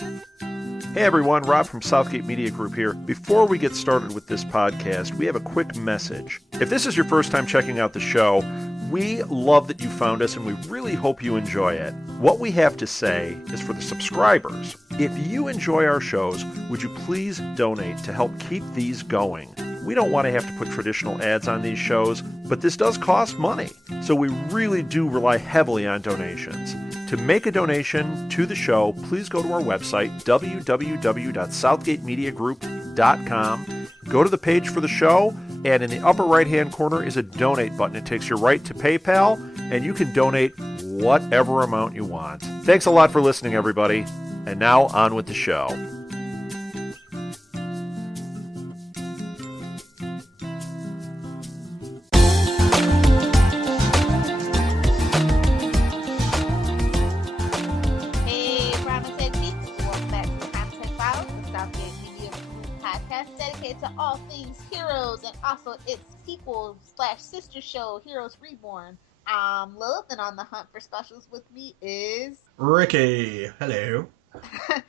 Hey everyone, Rob from Southgate Media Group here. Before we get started with this podcast, we have a quick message. If this is your first time checking out the show, we love that you found us and we really hope you enjoy it. What we have to say is for the subscribers, if you enjoy our shows, would you please donate to help keep these going? We don't want to have to put traditional ads on these shows, but this does cost money, so we really do rely heavily on donations. To make a donation to the show, please go to our website, www.southgatemediagroup.com. Go to the page for the show, and in the upper right-hand corner is a donate button. It takes you right to PayPal, and you can donate whatever amount you want. Thanks a lot for listening, everybody. And now, on with the show. To all things heroes and also its sequel/sister show, Heroes Reborn. I'm Lilith, and on the hunt for specials with me is Ricky. Hello.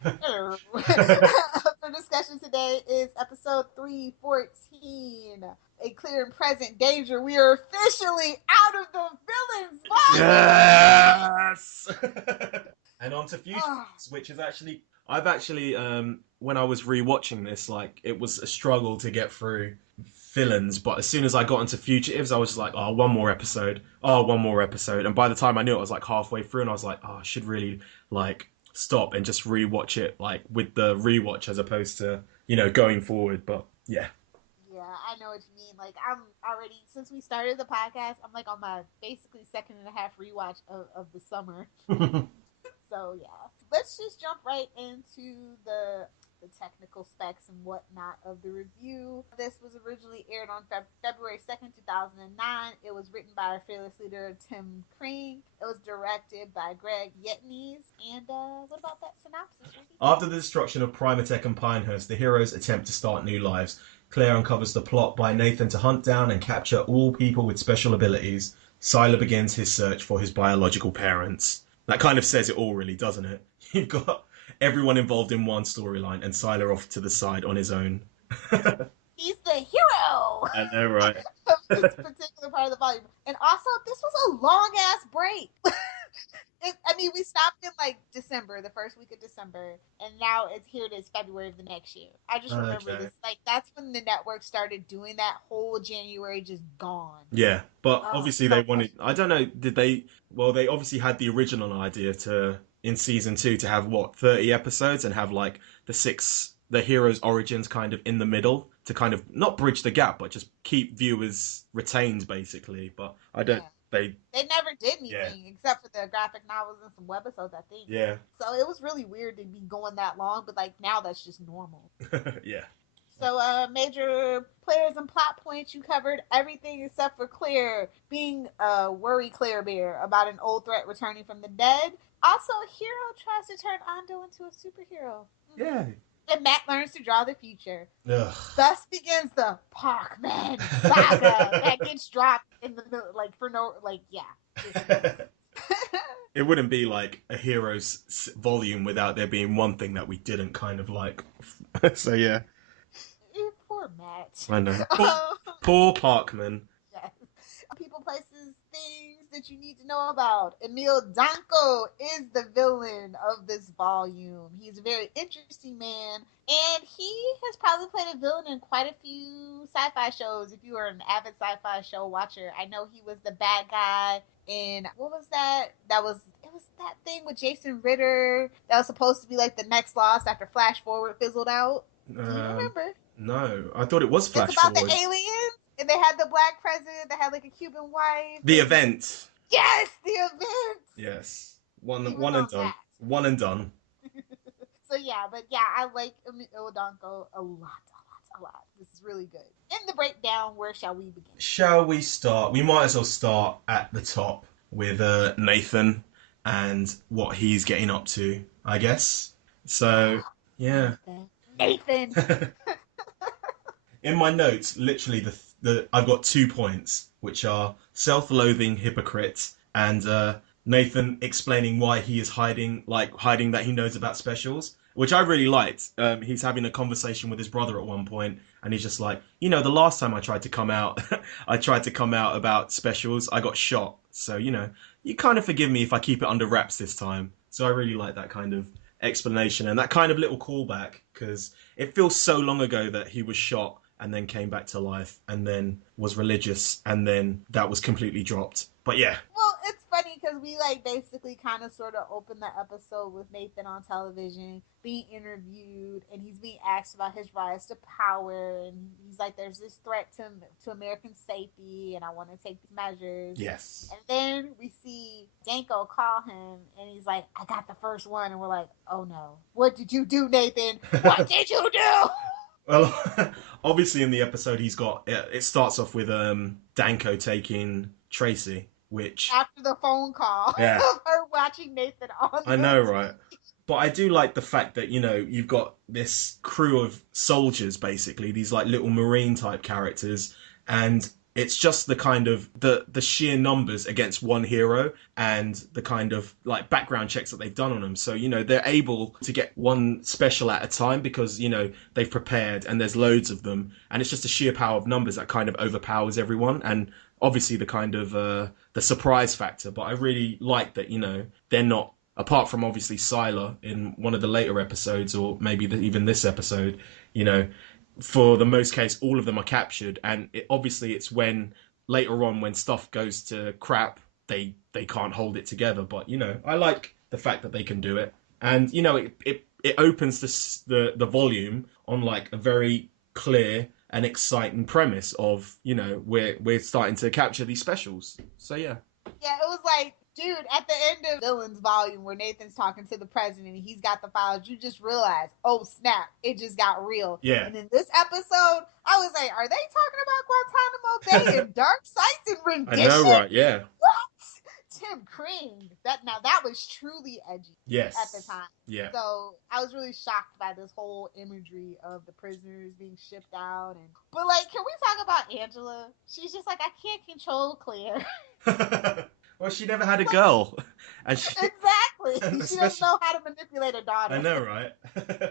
Hello. For discussion today is episode 314, A Clear and Present Danger. We are officially out of the villain's box. Yes. And on to Fugitive, which is actually, I've actually, when I was rewatching this, like, it was a struggle to get through villains, but as soon as I got into Fugitives, I was just like, oh, one more episode. And by the time I knew it, I was like halfway through, and I was like, oh, I should really, like, stop and just rewatch it, like, with the rewatch as opposed to, you know, going forward, but, yeah. Yeah, I know what you mean. Like, I'm already, since we started the podcast, I'm, like, on my basically second and a half rewatch of the summer. So, yeah. Let's just jump right into the technical specs and whatnot of the review. This was originally aired on February 2nd, 2009. It was written by our fearless leader, Tim Kring. It was directed by Greg Yetnes. And what about that synopsis, Ricky? After the destruction of Primatech and Pinehurst, the heroes attempt to start new lives. Claire uncovers the plot by Nathan to hunt down and capture all people with special abilities. Sylar begins his search for his biological parents. That kind of says it all, really, doesn't it? You've got everyone involved in one storyline and Sylar off to the side on his own. He's the hero! I know, right? Of this particular part of the volume. And also, this was a long-ass break. We stopped in, like, December, the first week of December, and now here it is, February of the next year. I just remember this. Like, that's when the network started doing that whole January just gone. Yeah, but obviously they wanted... I don't know, did they... Well, they obviously had the original idea in season 2 to have, 30 episodes and have, like, the hero's origins kind of in the middle to kind of not bridge the gap, but just keep viewers retained, basically. But I don't... Yeah. They never did anything except for the graphic novels and some webisodes, I think. Yeah. So it was really weird to be going that long, but, like, now that's just normal. Yeah. So, major players and plot points, you covered everything except for Claire being a worry Claire Bear about an old threat returning from the dead. Also, a hero tries to turn Ando into a superhero. Yeah. And Matt learns to draw the future. Ugh. Thus begins the Parkman saga that gets dropped in the middle, like, for no, like, yeah. It wouldn't be like a hero's volume without there being one thing that we didn't kind of like. So, yeah. Poor Matt. I know. Poor Parkman. Yes. People, places, things that you need to know about. Emil Danko is the villain of this volume. He's a very interesting man, and he has probably played a villain in quite a few sci-fi shows. If you are an avid sci-fi show watcher, I know he was the bad guy in, what was that? It was that thing with Jason Ritter that was supposed to be like the next Lost after Flash Forward fizzled out. Do you remember? No, I thought it was Flash It's about Forward. the aliens, and they had the black president that had like a Cuban wife. The Event. Yes, the event. Yes. One and done. that. One and done. So yeah, but yeah, I like Emil Danko a lot. This is really good. In the breakdown, where shall we begin? Shall we start? We might as well start at the top with Nathan and what he's getting up to, I guess. So, yeah. Nathan. In my notes, literally, I've got 2 points, which are self-loathing hypocrite and Nathan explaining why he is hiding that he knows about specials, which I really liked. He's having a conversation with his brother at one point, and he's just like, the last time I tried to come out, I tried to come out about specials, I got shot. So, you kind of forgive me if I keep it under wraps this time. So I really like that kind of explanation and that kind of little callback, because it feels so long ago that he was shot and then came back to life and then was religious and then that was completely dropped. But yeah. Well, it's funny because we basically kind of sort of opened the episode with Nathan on television being interviewed, and he's being asked about his rise to power, and he's like, there's this threat to American safety and I want to take these measures. Yes. And then we see Danko call him and he's like, I got the first one, and we're like, oh no, what did you do, Nathan? What did you do? Well, obviously in the episode it starts off with Danko taking Tracy, which after the phone call, yeah, of her watching Nathan on. I know, right? But I do like the fact that you've got this crew of soldiers, basically these little Marine type characters, and it's just the kind of the sheer numbers against one hero and the kind of background checks that they've done on them. So, they're able to get one special at a time because, they've prepared and there's loads of them. And it's just the sheer power of numbers that kind of overpowers everyone. And obviously the kind of the surprise factor. But I really like that, they're not, apart from obviously Sylar in one of the later episodes or maybe even this episode, for the most case, all of them are captured, and obviously it's when later on when stuff goes to crap, they can't hold it together. But I like the fact that they can do it, and it opens the volume on a very clear and exciting premise of we're starting to capture these specials. So yeah, it was like, dude, at the end of Villains volume where Nathan's talking to the president and he's got the files, you just realize, oh snap, it just got real. Yeah. And in this episode, I was like, are they talking about Guantanamo Bay and dark sites and rendition? I know, right? Yeah. What? Tim Crane. That was truly edgy. Yes. At the time. Yeah. So I was really shocked by this whole imagery of the prisoners being shipped out. But can we talk about Angela? She's just like, I can't control Claire. Well, she never had a girl. And Exactly. She doesn't know how to manipulate a daughter. I know, right?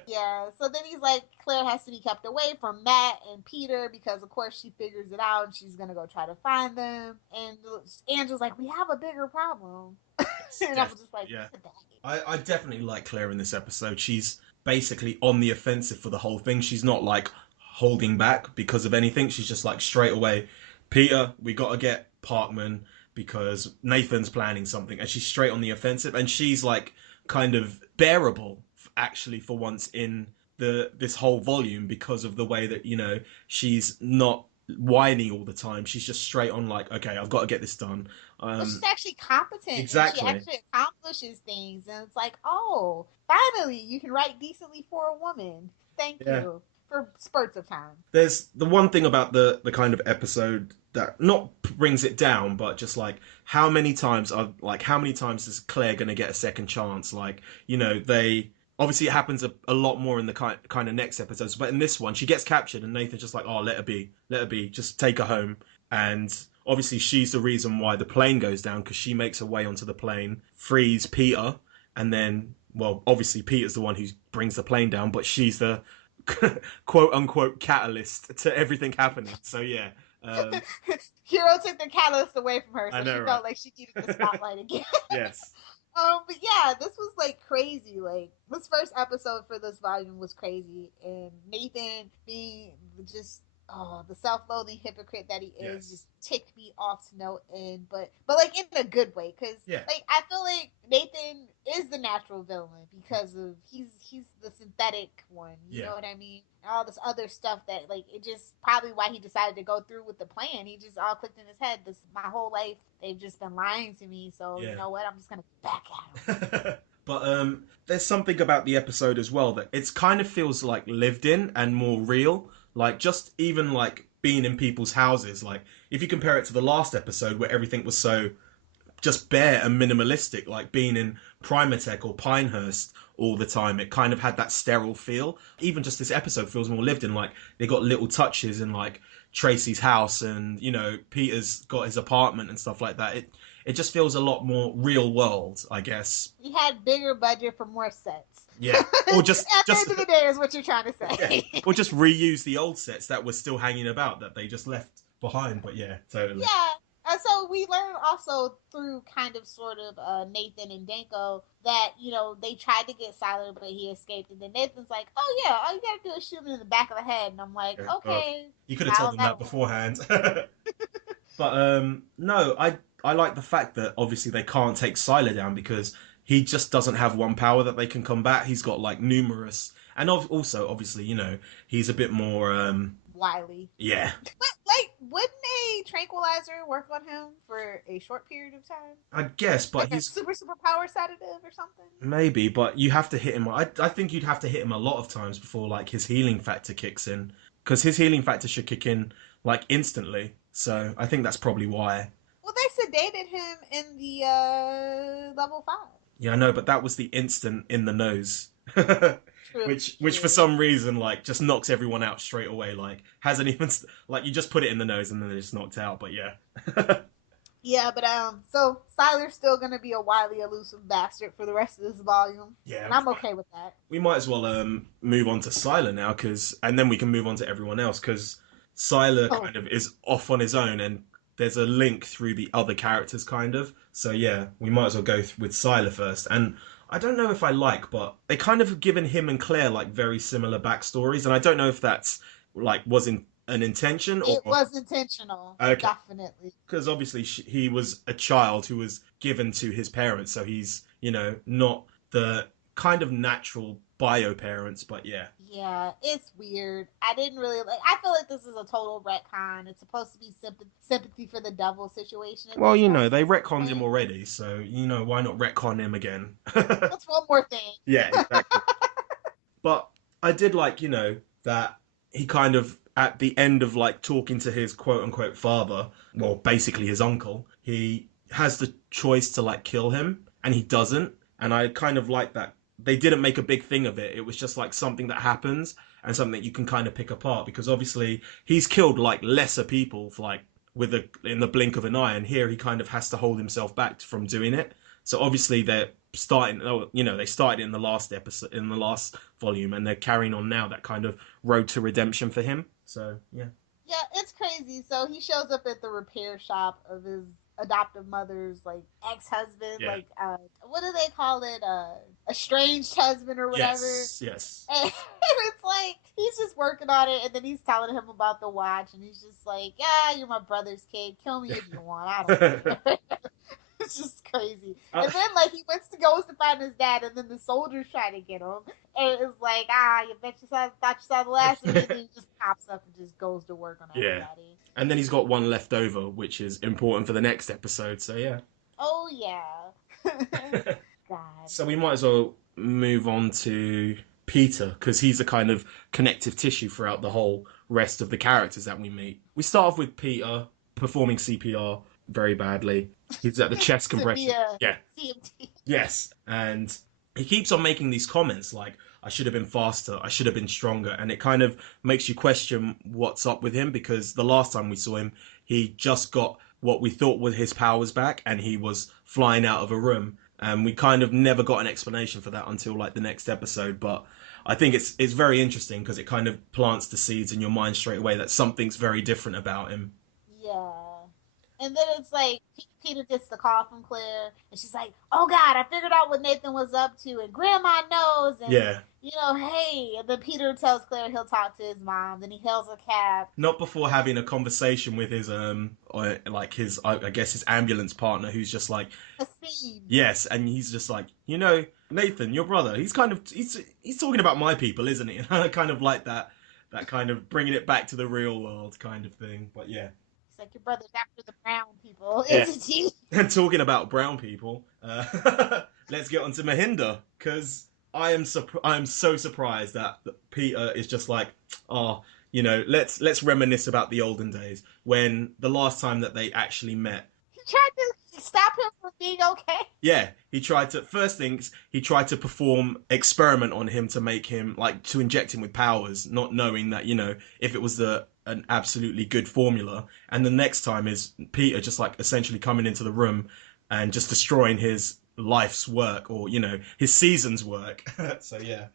Yeah. So then he's like, Claire has to be kept away from Matt and Peter because, of course, she figures it out and she's going to go try to find them. And Angela's like, we have a bigger problem. And I was just like, yeah. I definitely like Claire in this episode. She's basically on the offensive for the whole thing. She's not holding back because of anything. She's just straight away, Peter, we got to get Parkman because Nathan's planning something, and she's straight on the offensive, and she's kind of bearable actually for once in this whole volume because of the way that she's not whiny all the time. She's just straight on okay, I've got to get this done. But she's actually competent. Exactly. And she actually accomplishes things, and it's like, oh, finally you can write decently for a woman. Thank you for spurts of time. There's the one thing about the kind of episode that not brings it down, but just how many times is Claire going to get a second chance? They obviously it happens a lot more in the kind of next episodes, but in this one she gets captured and Nathan's just oh, let her be, just take her home. And obviously she's the reason why the plane goes down, because she makes her way onto the plane, frees Peter, and then obviously Peter's the one who brings the plane down, but she's the quote unquote catalyst to everything happening. So yeah. Hero took the catalyst away from her, so she felt like she needed the spotlight again. Yes. But yeah, this was crazy. This first episode for this volume was crazy, and Nathan being just the self-loathing hypocrite that he is just ticked me off to no end, but in a good way, because I feel like Nathan is the natural villain because of he's the synthetic one, you know what I mean, and all this other stuff that it just probably why he decided to go through with the plan. He just all clicked in his head. My whole life they've just been lying to me, so you know what, I'm just gonna get back at him. But there's something about the episode as well that it's kind of feels lived in and more real. Just even being in people's houses. If you compare it to the last episode where everything was so just bare and minimalistic, being in Primatech or Pinehurst all the time. It kind of had that sterile feel. Even just this episode feels more lived in. Like, they got little touches in, like, Tracy's house, and, you know, Peter's got his apartment and stuff like that. It just feels a lot more real world, I guess. He had bigger budget for more sets. Yeah, or just at the end of the day is what you're trying to say. Yeah. Or just reuse the old sets that were still hanging about that they just left behind. But yeah, totally. Yeah. So we learned also through kind of sort of Nathan and Danko that, you know, they tried to get Sylar, but he escaped. And then Nathan's like, oh yeah, all you gotta do is shoot him in the back of the head. And I'm like, okay. You could have told them that beforehand. But no, I like the fact that obviously they can't take Sylar down because he just doesn't have one power that they can combat. He's got like numerous, and also obviously, you know, he's a bit more wily. Yeah. But like, wouldn't a tranquilizer work on him for a short period of time? I guess, but like he's super power sedative or something. Maybe, but you have to hit him. I think you'd have to hit him a lot of times before like his healing factor kicks in, because his healing factor should kick in like instantly. So I think that's probably why. Well, they sedated him in the level 5. Yeah, I know, but that was the instant in the nose. True. Which for some reason like just knocks everyone out straight away. Like hasn't even like you just put it in the nose and then they're just knocked out. But yeah. Yeah, but so Sylar's still gonna be a wily, elusive bastard for the rest of this volume. Yeah, and I'm okay with that. We might as well move on to Sylar now, and then we can move on to everyone else, because Sylar kind of is off on his own, and there's a link through the other characters, kind of. So yeah, we might as well go with Sylar first. And I don't know if I but they kind of have given him and Claire like very similar backstories, and I don't know if that's like an intention or... It was intentional, okay. Definitely. Because obviously he was a child who was given to his parents, so he's, you know, not the kind of natural bio parents, but yeah. Yeah, it's weird. I didn't really I feel like this is a total retcon. It's supposed to be sympathy for the devil situation. Well, you know, they retconned him already, so, you know, why not retcon him again? That's one more thing. Yeah, exactly. But I did like, you know, that he kind of, at the end of like talking to his quote unquote father, well, basically his uncle, he has the choice to like kill him, and he doesn't. And I kind of like that. They didn't make a big thing of it. It was just like something that happens and something that you can kind of pick apart, because obviously he's killed like lesser people like in the blink of an eye, and here he kind of has to hold himself back from doing it. So obviously they're starting, you know, they started in the last episode, in the last volume, and they're carrying on now that kind of road to redemption for him. So yeah. Yeah, it's crazy. So he shows up at the repair shop of his adoptive mother's like ex-husband, like what do they call it, estranged husband or whatever. Yes. And it's like he's just working on it, and then he's telling him about the watch, and he's just like, yeah, you're my brother's kid, kill me if you want, I don't care. It's just crazy. And then like he goes to find his dad, and then the soldiers try to get him, and it's like, you bet you thought you saw the last of it, and he just pops up and just goes to work on everybody. And then he's got one left over, which is important for the next episode, so yeah. Oh yeah. God. So we might as well move on to Peter, because he's a kind of connective tissue throughout the whole rest of the characters that we meet. We start off with Peter performing CPR very badly. He's at the chest compression. Yeah. CMT. Yes. And he keeps on making these comments like, I should have been faster, I should have been stronger. And it kind of makes you question what's up with him, because the last time we saw him, he just got what we thought were his powers back, and he was flying out of a room. And we kind of never got an explanation for that until like the next episode. But I think it's very interesting, because it kind of plants the seeds in your mind straight away that something's very different about him. Yeah. And then it's like Peter gets the call from Claire, and she's like, oh God, I figured out what Nathan was up to, and Grandma knows, and you know, hey. And then Peter tells Claire he'll talk to his mom, then he hails a cab. Not before having a conversation with his I guess his ambulance partner, who's just like, yes, and he's just like, you know, Nathan, your brother, he's talking about my people, isn't he? And I kind of like that kind of bringing it back to the real world kind of thing. But yeah. Like, your brother's after the brown people, isn't he? And talking about brown people, let's get on to Mohinder, because I am so surprised that Peter is just like, you know, let's reminisce about the olden days when the last time that they actually met. He tried to stop him from being okay. Yeah, he tried to first things he tried to perform experiment on him to make him like to inject him with powers, not knowing that if it was an absolutely good formula. And the next time is Peter just like essentially coming into the room and just destroying his life's work or his season's work. So yeah,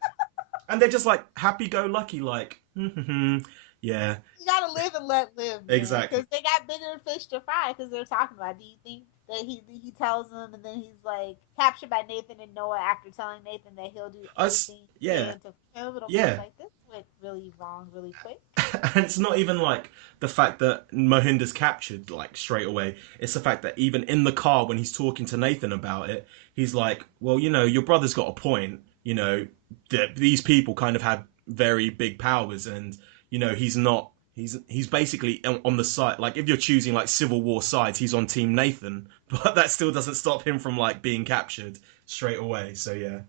and they're just like happy-go-lucky, like yeah. You gotta live and let live, man. Exactly. Because they got bigger fish to fry. Because they're talking about. Do you think that he tells them, and then he's like captured by Nathan and Noah after telling Nathan that he'll do anything to kill him? Yeah. Like this went really wrong, really quick. And it's not even like the fact that Mohinder's captured like straight away. It's the fact that even in the car when he's talking to Nathan about it, he's like, well, your brother's got a point. That these people kind of have very big powers, and he's not. He's basically on the side. Like if you're choosing like Civil War sides, he's on Team Nathan, but that still doesn't stop him from like being captured straight away. So yeah.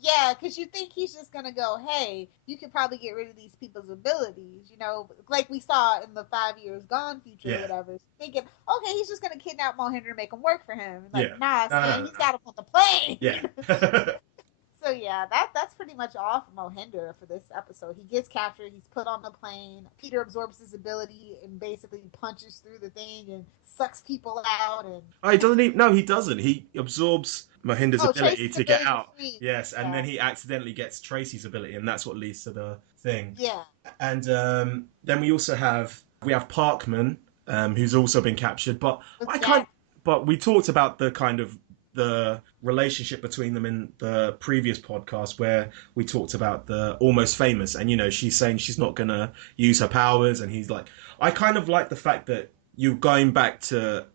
Yeah, because you think he's just going to go, hey, you could probably get rid of these people's abilities, like we saw in the 5 Years Gone future or whatever. Thinking, okay, he's just going to kidnap Mohinder and make him work for him. Like, nah, he's got him on the plane. Yeah. So yeah, that's pretty much all for Mohinder for this episode. He gets captured, he's put on the plane. Peter absorbs his ability and basically punches through the thing and sucks people out. And he doesn't even. No, he doesn't. He absorbs Mohinder's ability to get out. Yes, and then he accidentally gets Tracy's ability, and that's what leads to the thing. Yeah. And then we also have Parkman, who's also been captured. But But we talked about the relationship between them in the previous podcast where we talked about the Almost Famous, and she's saying she's not gonna use her powers, and he's like, I kind of like the fact that you're going back to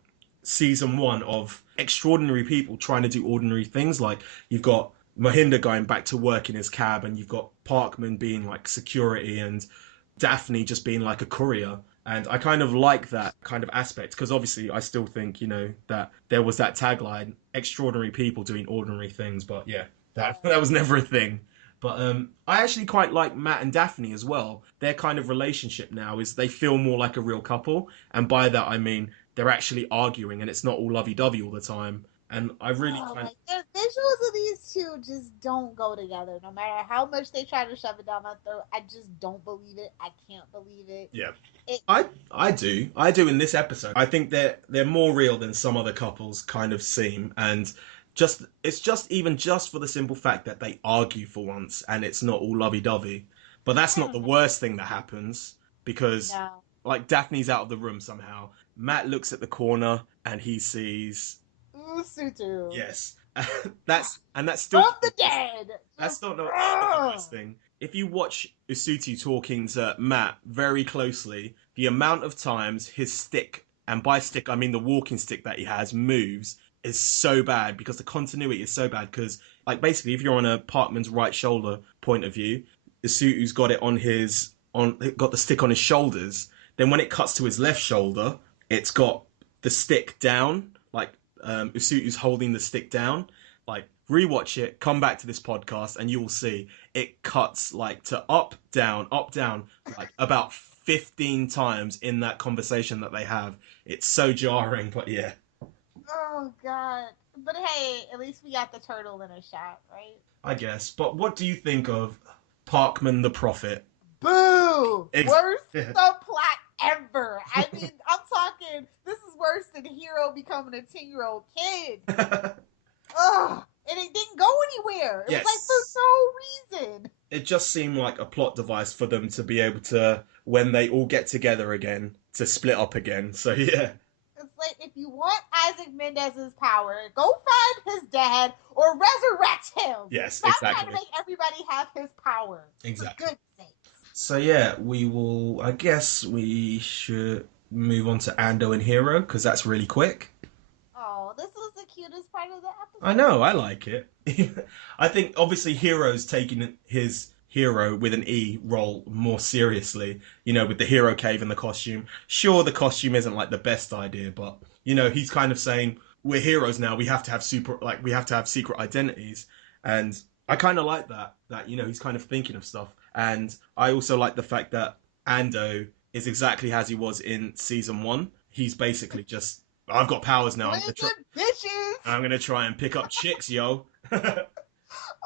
season 1 of extraordinary people trying to do ordinary things. Like you've got Mohinder going back to work in his cab, and you've got Parkman being like security, and Daphne just being like a courier. And I kind of like that kind of aspect, because obviously I still think, that there was that tagline, extraordinary people doing ordinary things. But yeah, that was never a thing. But I actually quite like Matt and Daphne as well. Their kind of relationship now is they feel more like a real couple. And by that, I mean, they're actually arguing and it's not all lovey-dovey all the time. And I really the visuals of these two just don't go together. No matter how much they try to shove it down my throat, I just don't believe it. I can't believe it. Yeah. I do in this episode. I think they're more real than some other couples kind of seem, and it's just for the simple fact that they argue for once and it's not all lovey-dovey. But that's not the worst thing that happens, because like Daphne's out of the room somehow. Matt looks at the corner and he sees Usutu. Yes. That's still from the dead. That's not the worst thing. If you watch Usutu talking to Matt very closely, the amount of times his stick, and by stick I mean the walking stick that he has, moves is so bad, because the continuity is so bad. Because like basically, if you're on a Parkman's right shoulder point of view, Usutu's got it got the stick on his shoulders. Then when it cuts to his left shoulder, it's got the stick down, like Usutu's holding the stick down. Like, rewatch it, come back to this podcast, and you will see it cuts like to up, down, like about 15 times in that conversation that they have. It's so jarring, but yeah. Oh, God. But hey, at least we got the turtle in a shot, right? I guess. But what do you think of Parkman the Prophet? Boo! Worst subplot ever. I mean, I'm talking, this is worse than Hero becoming a 10-year-old kid. Ugh. And it didn't go anywhere. It was like for no reason. It just seemed like a plot device for them to be able to, when they all get together again, to split up again. So yeah. It's like, if you want Isaac Mendez's power, go find his dad or resurrect him. Yes, Stop exactly. trying to make everybody have his power. Exactly. For goodness sake. So yeah, I guess we should move on to Ando and Hero, because that's really quick. Oh, this was the cutest part of the episode. I know, I like it. I think obviously Hero's taking his Hero with an E role more seriously, with the hero cave and the costume. Sure, the costume isn't like the best idea, but he's kind of saying we're heroes now. We have to have secret identities, and I kind of like that he's kind of thinking of stuff. And I also like the fact that Ando is exactly as he was in season 1. He's basically just I've got powers now. Listen, bitches. I'm gonna try and pick up chicks, yo.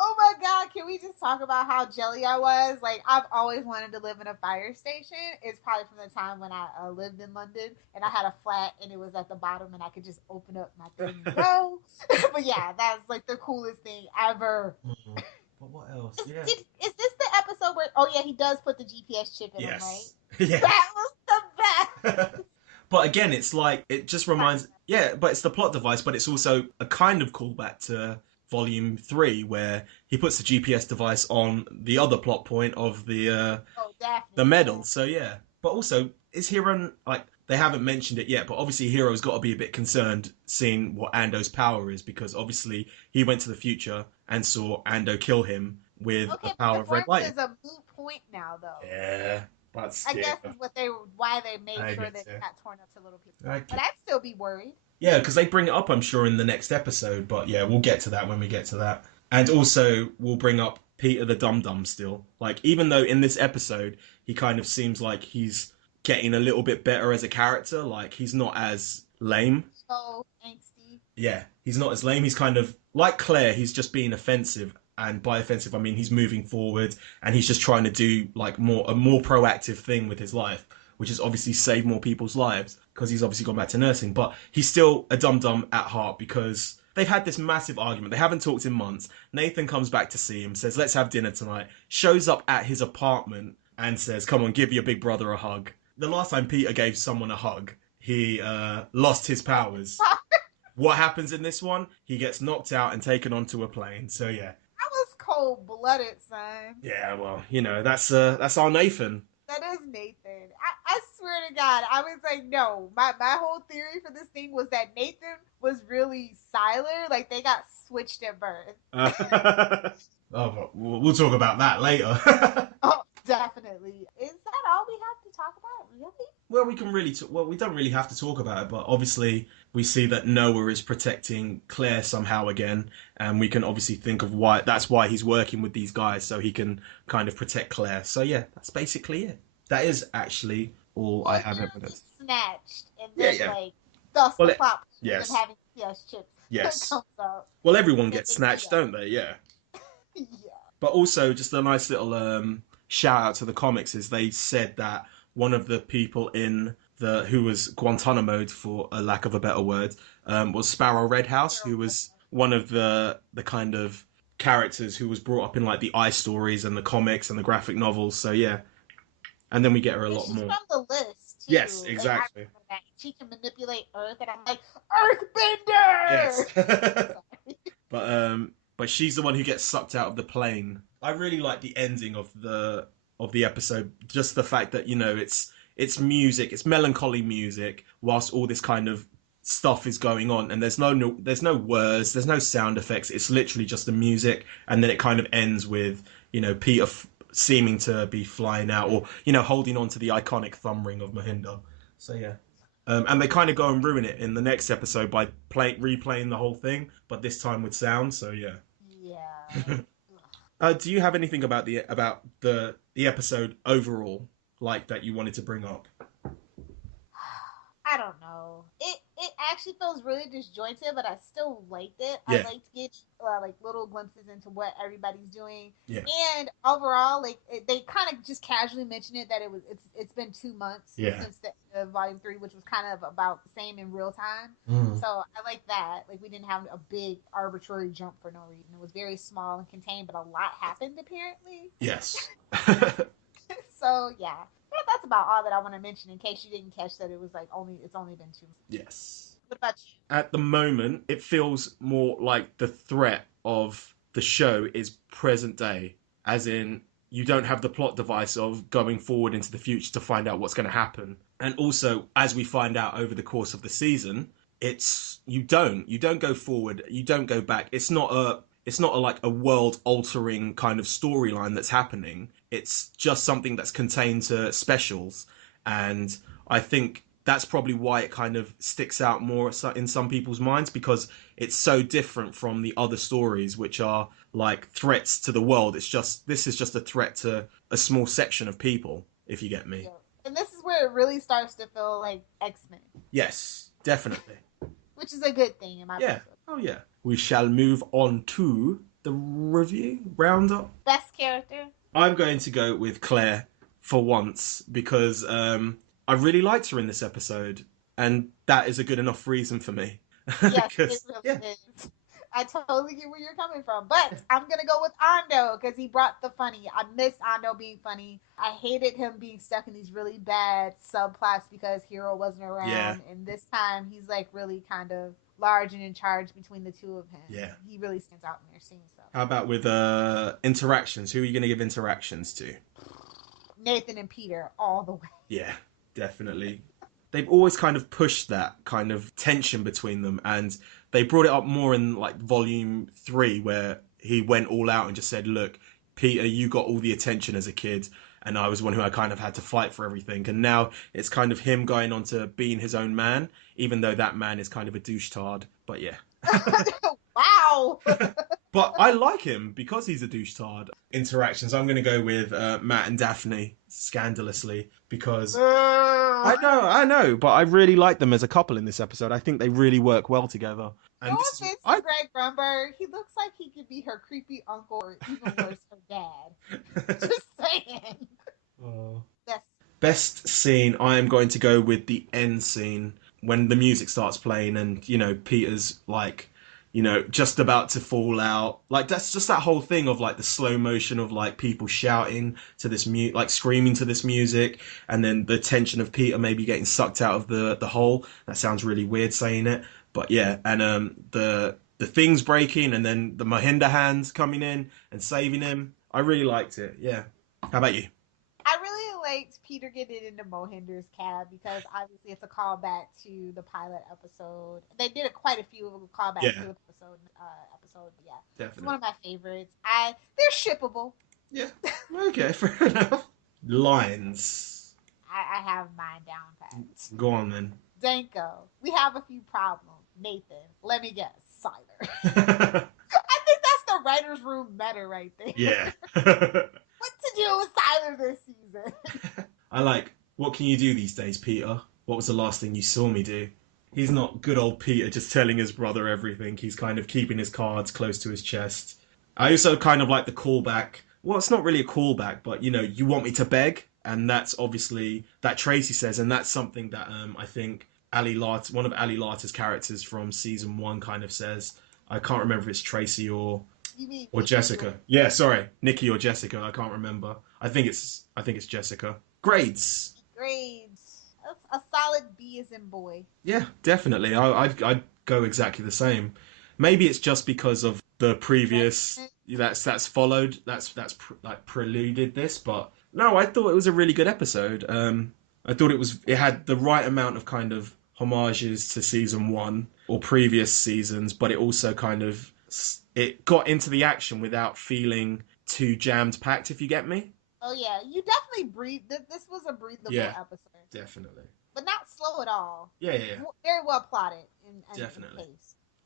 Oh my god, can we just talk about how jelly I was? Like, I've always wanted to live in a fire station. It's probably from the time when I lived in London and I had a flat and it was at the bottom and I could just open up my thing and go. But yeah, that's like the coolest thing ever. But what else? Yeah. Is this the episode where, oh yeah, he does put the GPS chip in him, right? Yeah. That was the best. But again, it's like, it just reminds, yeah, but it's the plot device, but it's also a kind of callback to Volume 3, where he puts the GPS device on the other plot point of the Daphne, the medal. So yeah, but also, is Hero, like, they haven't mentioned it yet, but obviously Hero's got to be a bit concerned seeing what Ando's power is, because obviously he went to the future and saw Ando kill him with the power of red light. Is a moot point now, though. Yeah, but still. I guess is why they made sure that it got torn up to little pieces. Okay. But I'd still be worried. Yeah, because they bring it up, I'm sure, in the next episode. But yeah, we'll get to that when we get to that. And also, we'll bring up Peter the Dum-Dum still. Like, even though in this episode, he kind of seems like he's getting a little bit better as a character. Like, he's not as lame. So angsty. Yeah, he's not as lame. He's kind of, like Claire, he's just being offensive. And by offensive, I mean he's moving forward. And he's just trying to do, like, a more proactive thing with his life, which is obviously save more people's lives, because he's obviously gone back to nursing. But he's still a dum-dum at heart, because they've had this massive argument. They haven't talked in months. Nathan comes back to see him, says, let's have dinner tonight, shows up at his apartment and says, come on, give your big brother a hug. The last time Peter gave someone a hug, he lost his powers. What happens in this one? He gets knocked out and taken onto a plane. So yeah. That was cold-blooded, son. Yeah, well, you know, that's our Nathan. That is Nathan. I swear to God, I was like, no. My whole theory for this thing was that Nathan was really Sylar. Like, they got switched at birth. Oh, we'll talk about that later. Oh, definitely. Is that all we have to talk about, really? Well, we don't really have to talk about it, but obviously we see that Noah is protecting Claire somehow again, and we can obviously think of that's why he's working with these guys, so he can kind of protect Claire. So yeah, that's basically it. That is actually all I have evidence. Snatched and then like dust pop and having PS chips. Yes. Well, everyone gets snatched, don't they? Yeah. Yeah. But also, just a nice little shout out to the comics is they said that one of the people in who was Guantanamo'd, for a lack of a better word, was Sparrow Redhouse, who was one of the kind of characters who was brought up in like the stories and the comics and the graphic novels. So yeah, and then we get her a lot more. From the list, too. Yes, exactly. Like, she can manipulate Earth, and I'm like, Earthbender. Yes. But she's the one who gets sucked out of the plane. I really like the ending of the episode. Just the fact that, you know, it's music, it's melancholy music, whilst all this kind of stuff is going on, and there's no words, there's no sound effects. It's literally just the music, and then it kind of ends with, you know, Peter seeming to be flying out, or, you know, holding on to the iconic thumb ring of Mohinder. So yeah. And they kind of go and ruin it in the next episode by replaying the whole thing, but this time with sound. So yeah. Yeah. Do you have anything about the episode overall, like, that you wanted to bring up? I don't know. It actually feels really disjointed, but I still liked it. Yeah. I like to get like little glimpses into what everybody's doing. Yeah. And overall, like they kind of just casually mentioned it that it's been 2 months since the volume 3, which was kind of about the same in real time. So I like that. Like, we didn't have a big arbitrary jump for no reason. It was very small and contained, but a lot happened apparently. Yes. So yeah. That's about all that I want to mention in case you didn't catch that it's only been 2. Yes. What about you? At the moment, it feels more like the threat of the show is present day, as in you don't have the plot device of going forward into the future to find out what's going to happen. And also, as we find out over the course of the season, you don't go forward, you don't go back. It's not like a world altering kind of storyline that's happening. It's just something that's contained to specials. And I think that's probably why it kind of sticks out more in some people's minds, because it's so different from the other stories, which are like threats to the world. This is just a threat to a small section of people, if you get me. Yeah. And this is where it really starts to feel like X-Men. Yes, definitely. which is a good thing in my book. Oh yeah. We shall move on to the review roundup. Best character? I'm going to go with Claire for once because I really liked her in this episode, and that is a good enough reason for me. Yes, it really is. I totally get where you're coming from. But I'm going to go with Ando because he brought the funny. I miss Ando being funny. I hated him being stuck in these really bad subplots because Hero wasn't around. Yeah. And this time he's like really kind of large and in charge between the two of him. Yeah. He really stands out in their scenes. So. How about with interactions? Who are you going to give interactions to? Nathan and Peter all the way. Yeah, definitely. They've always kind of pushed that kind of tension between them, and they brought it up more in like volume 3 where he went all out and just said, look, Peter, you got all the attention as a kid, and I was one who I kind of had to fight for everything. And now it's kind of him going on to being his own man, even though that man is kind of a douche-tard. But yeah. Wow! But I like him because he's a douche-tard. Interactions, I'm going to go with Matt and Daphne, scandalously, because... I know, but I really like them as a couple in this episode. I think they really work well together. And no offense to Greg Grunberg, he looks like he could be her creepy uncle or even worse, her dad. Just saying. Best scene, I am going to go with the end scene when the music starts playing and, you know, Peter's like, you know, just about to fall out. Like, that's just that whole thing of like the slow motion of like people shouting to this like screaming to this music, and then the tension of Peter maybe getting sucked out of the hole. That sounds really weird saying it, but yeah. And the things breaking, and then the Mohinder hands coming in and saving him. I really liked it. Yeah. How about you? I really liked Peter getting into Mohinder's cab because obviously it's a callback to the pilot episode. They did quite a few callbacks to the episode. Yeah, definitely. It's one of my favorites. They're shippable. Yeah. Okay, fair enough. Lines. I have mine down pat. Go on then. Danko. We have a few problems. Nathan. Let me guess. Sylar. I think that's the writer's room meta right there. Yeah. What to do with Sylar this season? I like, what can you do these days, Peter? What was the last thing you saw me do? He's not good old Peter just telling his brother everything. He's kind of keeping his cards close to his chest. I also kind of like the callback. Well, it's not really a callback, but, you know, you want me to beg? And that's obviously, that Tracy says, and that's something that I think one of Ali Larter's characters from season 1 kind of says. I can't remember if it's Tracy or Jessica. Yeah, sorry. Nikki or Jessica, I can't remember. I think it's Jessica. Grades. A solid B as in boy. Yeah, definitely. I'd go exactly the same. Maybe it's just because of the previous that's followed, that's preluded this, but no, I thought it was a really good episode. I thought it had the right amount of kind of homages to season 1 or previous seasons, but it also kind of it got into the action without feeling too jammed packed, if you get me. Oh yeah, you definitely breathed. This was a breathable episode. Definitely. But not slow at all. Yeah. Very well plotted. Definitely.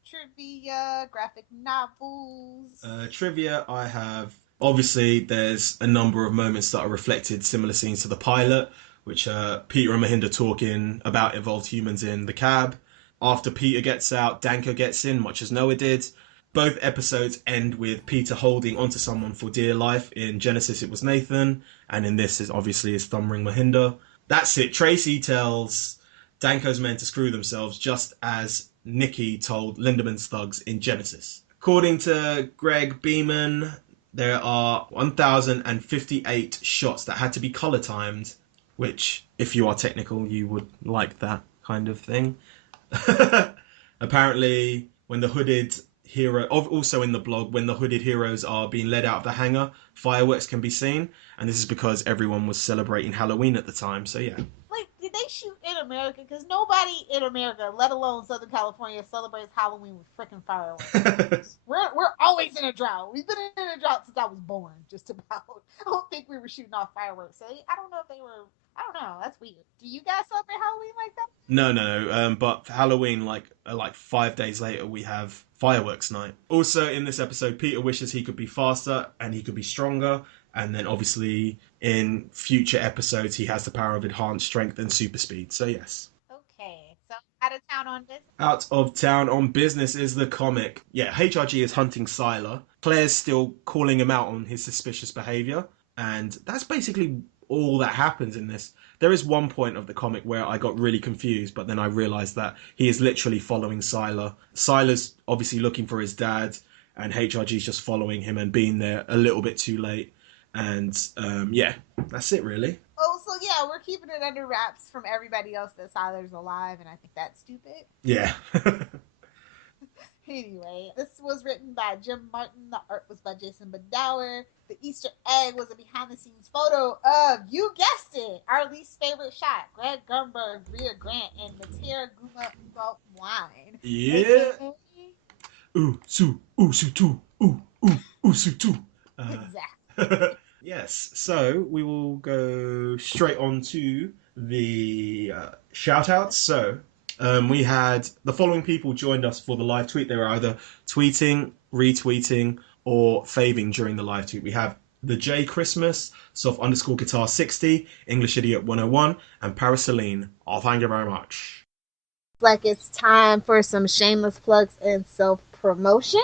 Trivia, graphic novels. Trivia, I have... Obviously, there's a number of moments that are reflected, similar scenes to the pilot, which Peter and Mohinder talking about evolved humans in the cab. After Peter gets out, Danko gets in, much as Noah did. Both episodes end with Peter holding onto someone for dear life. In Genesis, it was Nathan, and in this, is obviously his thumb ring Mohinder. That's it. Tracy tells Danko's men to screw themselves, just as Nikki told Lindeman's thugs in Genesis. According to Greg Beeman, there are 1,058 shots that had to be color timed, which, if you are technical, you would like that kind of thing. Apparently, when the hooded hero, also in the blog, when the hooded heroes are being led out of the hangar, fireworks can be seen, and this is because everyone was celebrating Halloween at the time, so yeah. Like, did they shoot in America? Because nobody in America, let alone Southern California, celebrates Halloween with freaking fireworks. we're always in a drought. We've been in a drought since I was born, just about. I don't think we were shooting off fireworks. So I don't know if they were... I don't know. That's weird. Do you guys celebrate Halloween like that? No. But for Halloween, like 5 days later, we have fireworks night. Also, in this episode, Peter wishes he could be faster and he could be stronger. And then, obviously, in future episodes, he has the power of enhanced strength and super speed. So, yes. Okay. So, out of town on business. Out of Town on Business is the comic. Yeah, HRG is hunting Sylar. Claire's still calling him out on his suspicious behaviour. And that's basically all that happens in this. There is one point of the comic where I got really confused, but then I realised that he is literally following Sylar. Sylar's obviously looking for his dad, and HRG's just following him and being there a little bit too late. And yeah, that's it really. Oh, so yeah, we're keeping it under wraps from everybody else that Sylar's alive, and I think that's stupid. Yeah. Anyway, this was written by Jim Martin. The art was by Jason Bedauer. The Easter egg was a behind-the-scenes photo of, you guessed it, our least favorite shot, Greg Gumberg, Rhea Grant, and Matera Guma Malt Wine. Yeah. Ooh, su, tu, ooh, su, tu. Exactly. Yes, so we will go straight on to the shout-outs. So we had the following people joined us for the live tweet. They were either tweeting, retweeting, or faving during the live tweet. We have the J Christmas, Soft_Guitar60, English Idiot 101, and Paraceline. Oh, thank you very much. Like it's time for some shameless plugs and self-promotion.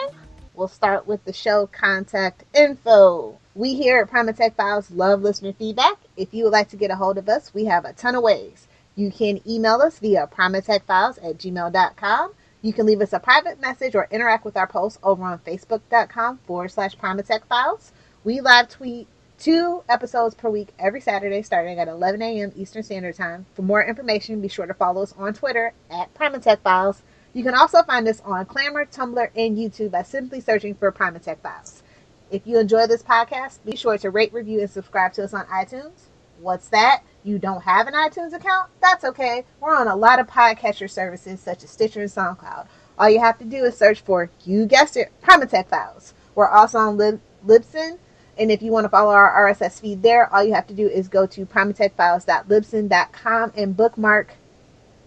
We'll start with the show contact info. We here at Primatech Files love listener feedback. If you would like to get a hold of us, we have a ton of ways. You can email us via primatechfiles@gmail.com. You can leave us a private message or interact with our posts over on facebook.com/primatechfiles. We live tweet 2 episodes per week every Saturday starting at 11 a.m. Eastern Standard Time. For more information, be sure to follow us on Twitter at primatechfiles. You can also find us on Clamor, Tumblr, and YouTube by simply searching for Primatech Files. If you enjoy this podcast, be sure to rate, review, and subscribe to us on iTunes. What's that? You don't have an iTunes account? That's okay. We're on a lot of podcatcher services such as Stitcher and SoundCloud. All you have to do is search for, you guessed it, Primatech Files. We're also on Libsyn, and if you want to follow our RSS feed there, all you have to do is go to primatechfiles.libsyn.com and bookmark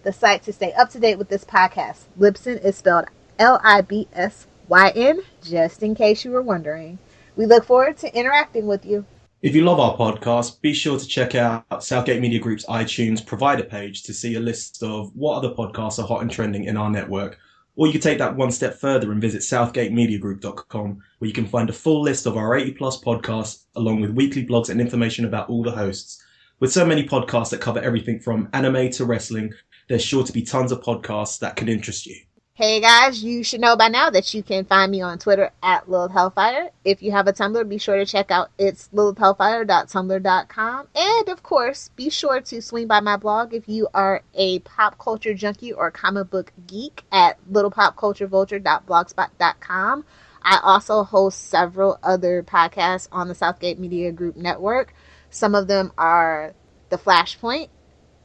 the site to stay up to date with this podcast. Libsyn is spelled Libsyn, just in case you were wondering. We look forward to interacting with you. If you love our podcast, be sure to check out Southgate Media Group's iTunes provider page to see a list of what other podcasts are hot and trending in our network. Or you can take that one step further and visit southgatemediagroup.com, where you can find a full list of our 80-plus podcasts, along with weekly blogs and information about all the hosts. With so many podcasts that cover everything from anime to wrestling, there's sure to be tons of podcasts that could interest you. Hey guys, you should know by now that you can find me on Twitter at Lilith Hellfire. If you have a Tumblr, be sure to check out it's lilithhellfire.tumblr.com. And of course, be sure to swing by my blog if you are a pop culture junkie or comic book geek at littlepopculturevulture.blogspot.com. I also host several other podcasts on the Southgate Media Group network. Some of them are The Flashpoint,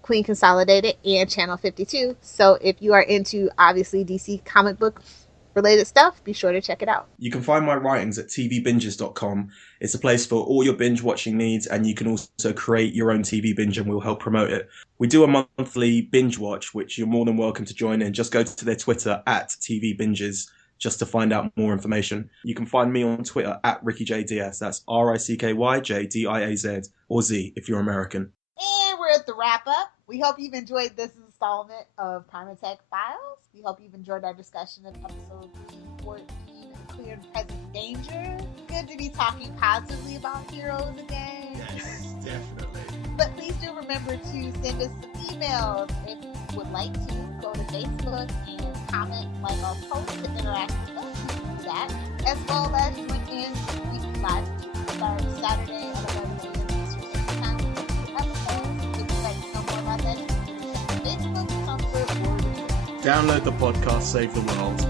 Queen Consolidated, and Channel 52. So if you are into, obviously, DC comic book related stuff, be sure to check it out. You can find my writings at tvbinges.com. It's a place for all your binge watching needs, and you can also create your own TV binge and we'll help promote it. We do a monthly binge watch, which you're more than welcome to join in. Just go to their Twitter at tvbinges just to find out more information. You can find me on Twitter at RickyJDS. That's RICKYJDIAZ, or Z if you're American. And we're at the wrap up. We hope you've enjoyed this installment of Primatech Files. We hope you've enjoyed our discussion of episode 14, Clear and Present Danger. Good to be talking positively about heroes again. Yes, definitely. But please do remember to send us some emails. If you would like to, go to Facebook and comment, like our post, and interact with us. Do that. As well as join in weekly live streams our Saturday at 11 a.m. Eastern Standard Time. Download the podcast Save the World.